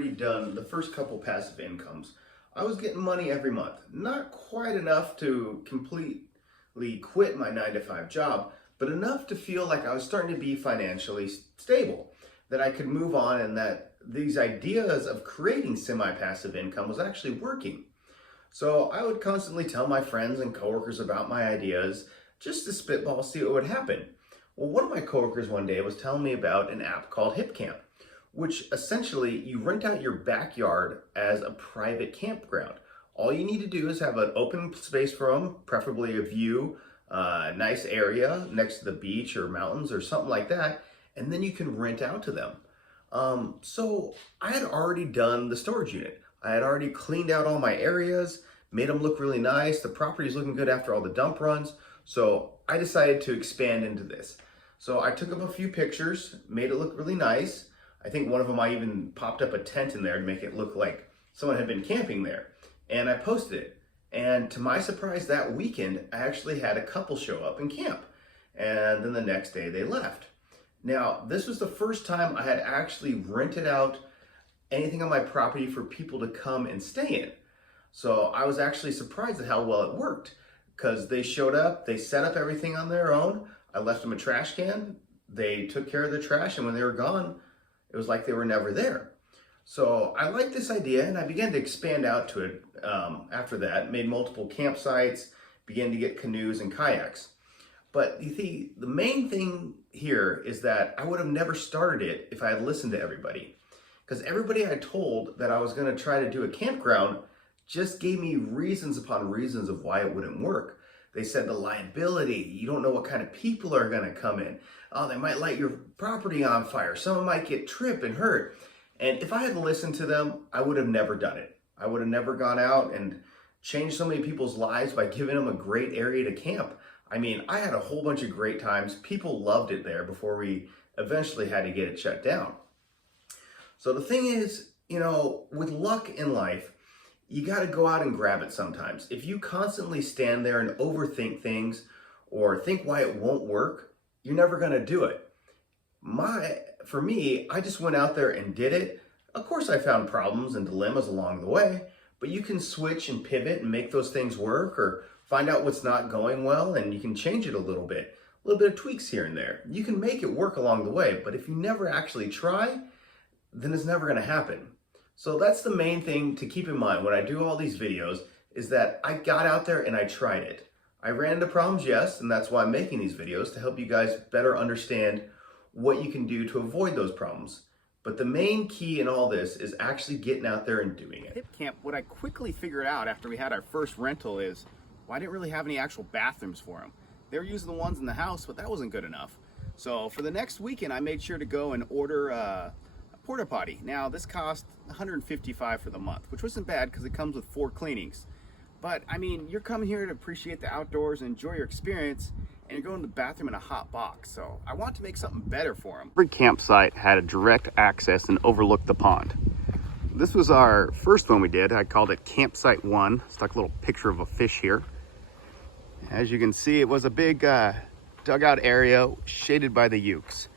already done the first couple passive incomes, I was getting money every month. Not quite enough to completely quit my 9-to-5 job, but enough to feel like I was starting to be financially stable, that I could move on and that these ideas of creating semi-passive income was actually working. So I would constantly tell my friends and coworkers about my ideas just to spitball, see what would happen. Well, one of my coworkers one day was telling me about an app called Camp, which essentially you rent out your backyard as a private campground. All you need to do is have an open space for them, preferably a view, a nice area next to the beach or mountains or something like that, and then you can rent out to them. So I had already done the storage unit. I had already cleaned out all my areas, made them look really nice. The property's looking good after all the dump runs. So I decided to expand into this. So I took up a few pictures, made it look really nice. I think one of them I even popped up a tent in there to make it look like someone had been camping there. And I posted it. And to my surprise, that weekend, I actually had a couple show up and camp. And then the next day they left. Now, this was the first time I had actually rented out anything on my property for people to come and stay in. So I was actually surprised at how well it worked, because they showed up, they set up everything on their own. I left them a trash can. They took care of the trash, and when they were gone, it was like they were never there. So I liked this idea, and I began to expand out to it after that, made multiple campsites, began to get canoes and kayaks. But you see, the main thing here is that I would have never started it if I had listened to everybody. Because everybody I told that I was going to try to do a campground just gave me reasons upon reasons of why it wouldn't work. They said the liability, you don't know what kind of people are going to come in. Oh, they might light your property on fire. Someone might get tripped and hurt. And if I had listened to them, I would have never done it. I would have never gone out and changed so many people's lives by giving them a great area to camp. I mean, I had a whole bunch of great times. People loved it there before we eventually had to get it shut down. So the thing is, with luck in life, you got to go out and grab it sometimes. If you constantly stand there and overthink things or think why it won't work, you're never going to do it. For me, I just went out there and did it. Of course, I found problems and dilemmas along the way, but you can switch and pivot and make those things work, or find out what's not going well and you can change it a little bit of tweaks here and there. You can make it work along the way, but if you never actually try, then it's never going to happen. So that's the main thing to keep in mind when I do all these videos, is that I got out there and I tried it. I ran into problems, yes, and that's why I'm making these videos, to help you guys better understand what you can do to avoid those problems. But the main key in all this is actually getting out there and doing it. Camp, what I quickly figured out after we had our first rental is, well, I didn't really have any actual bathrooms for them. They were using the ones in the house, but that wasn't good enough. So for the next weekend, I made sure to go and order a porta potty. Now this cost $155 for the month, which wasn't bad because it comes with 4 cleanings. But I mean, you're coming here to appreciate the outdoors and enjoy your experience, and you're going to the bathroom in a hot box. So I want to make something better for them. Every campsite had a direct access and overlooked the pond. This was our first one we did. I called it Campsite 1. Stuck a little picture of a fish here. As you can see, it was a big dugout area shaded by the ukes.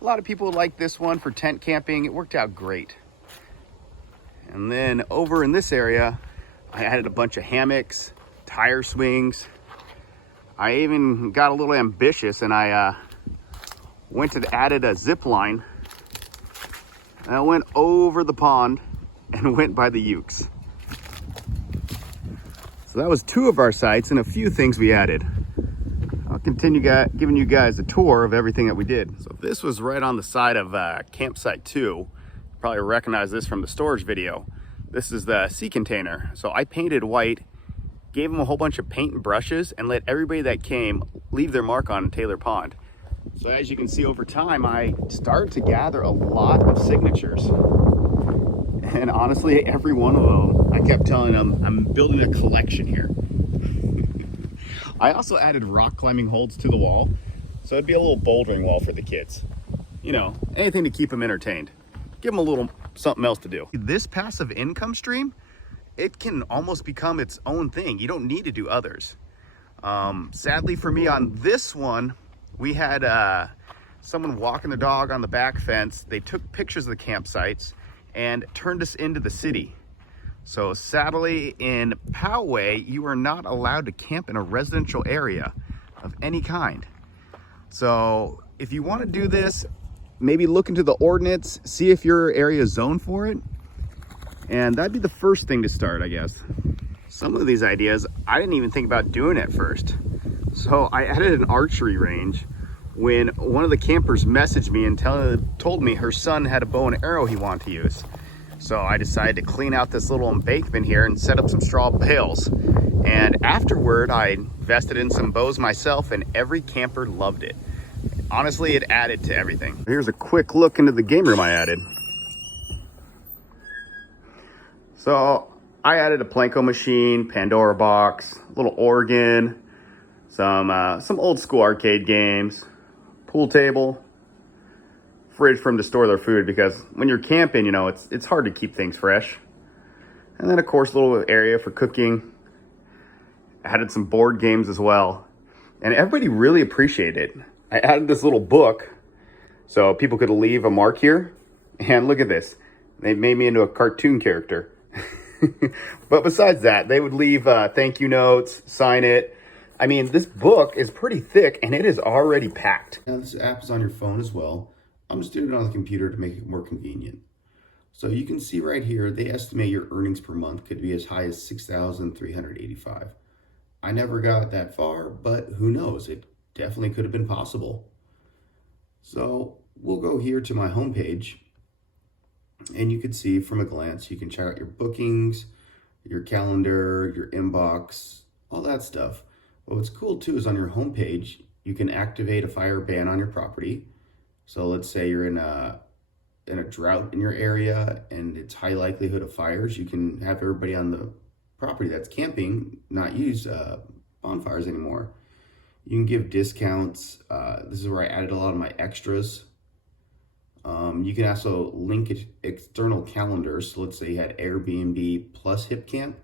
A lot of people like this one for tent camping. It worked out great. And then over in this area, I added a bunch of hammocks, tire swings. I even got a little ambitious and I went and added a zip line. And I went over the pond and went by the ukes. So that was 2 of our sites and a few things we added. I'll continue giving you guys a tour of everything that we did. So this was right on the side of campsite 2. You probably recognize this from the storage video. This is the sea container. So I painted white, gave them a whole bunch of paint and brushes, and let everybody that came leave their mark on Taylor Pond. So as you can see, over time, I started to gather a lot of signatures. And honestly, every one of them, I kept telling them, I'm building a collection here. I also added rock climbing holds to the wall, so it'd be a little bouldering wall for the kids. Anything to keep them entertained. Give them a little something else to do. This passive income stream, it can almost become its own thing. You don't need to do others. Sadly for me on this one, we had someone walking the dog on the back fence. They took pictures of the campsites and turned us into the city. So sadly, in Poway, you are not allowed to camp in a residential area of any kind. So if you want to do this, maybe look into the ordinance, see if your area is zoned for it. And that'd be the first thing to start, I guess. Some of these ideas, I didn't even think about doing at first. So I added an archery range when one of the campers messaged me and told me her son had a bow and arrow he wanted to use. So I decided to clean out this little embankment here and set up some straw bales. And afterward, I invested in some bows myself, and every camper loved it. Honestly, it added to everything. Here's a quick look into the game room I added. So I added a Planko machine, Pandora box, a little organ, some old school arcade games, pool table, fridge for them to store their food, because when you're camping, you know, it's hard to keep things fresh. And then of course, a little area for cooking. Added some board games as well. And everybody really appreciated it. I added this little book so people could leave a mark here. And look at this. They made me into a cartoon character. But besides that, they would leave thank you notes, sign it. I mean, this book is pretty thick and it is already packed. Now this app is on your phone as well. I'm just doing it on the computer to make it more convenient. So you can see right here, they estimate your earnings per month could be as high as $6,385. I never got that far, but who knows? It definitely could have been possible. So we'll go here to my homepage, and you can see from a glance, you can check out your bookings, your calendar, your inbox, all that stuff. But what's cool too is on your homepage, you can activate a fire ban on your property. So let's say you're in a drought in your area and it's high likelihood of fires. You can have everybody on the property that's camping not use bonfires anymore. You can give discounts. This is where I added a lot of my extras. You can also link external calendars. So let's say you had Airbnb plus HipCamp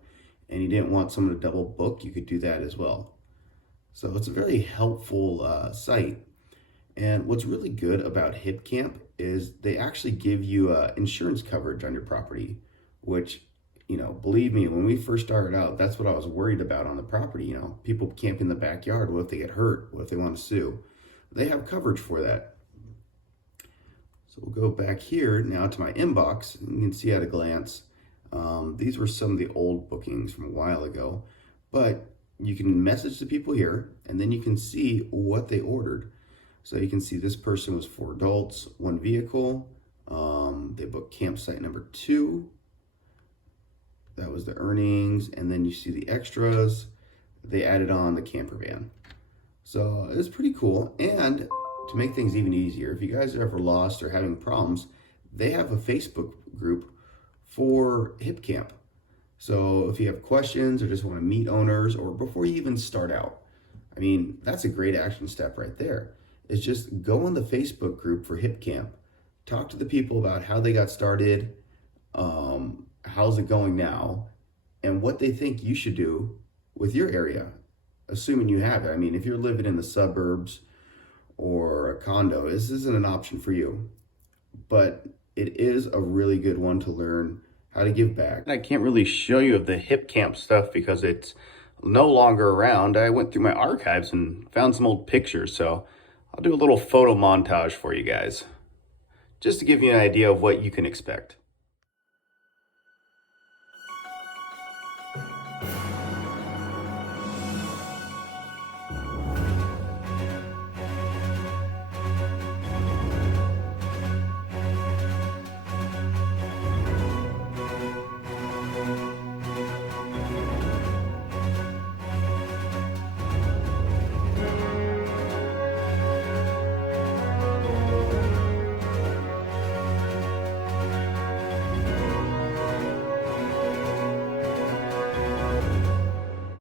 and you didn't want someone to double book, you could do that as well. So it's a very helpful site. And what's really good about HipCamp is they actually give you insurance coverage on your property, which, you know, believe me, when we first started out, that's what I was worried about on the property. You know, people camp in the backyard. What if they get hurt? What if they want to sue? They have coverage for that. So we'll go back here now to my inbox. And you can see at a glance, these were some of the old bookings from a while ago, but you can message the people here and then you can see what they ordered. So you can see this person was 4 adults, 1 vehicle. They booked campsite number 2. That was the earnings. And then you see the extras. They added on the camper van. So it's pretty cool. And to make things even easier, if you guys are ever lost or having problems, they have a Facebook group for HipCamp. So if you have questions or just want to meet owners, or before you even start out, I mean, that's a great action step right there. Is just go on the Facebook group for HipCamp, talk to the people about how they got started, how's it going now, and what they think you should do with your area, assuming you have it. I mean, if you're living in the suburbs or a condo, this isn't an option for you, but it is a really good one to learn how to give back. I can't really show you of the HipCamp stuff because it's no longer around. I went through my archives and found some old pictures, so I'll do a little photo montage for you guys, just to give you an idea of what you can expect.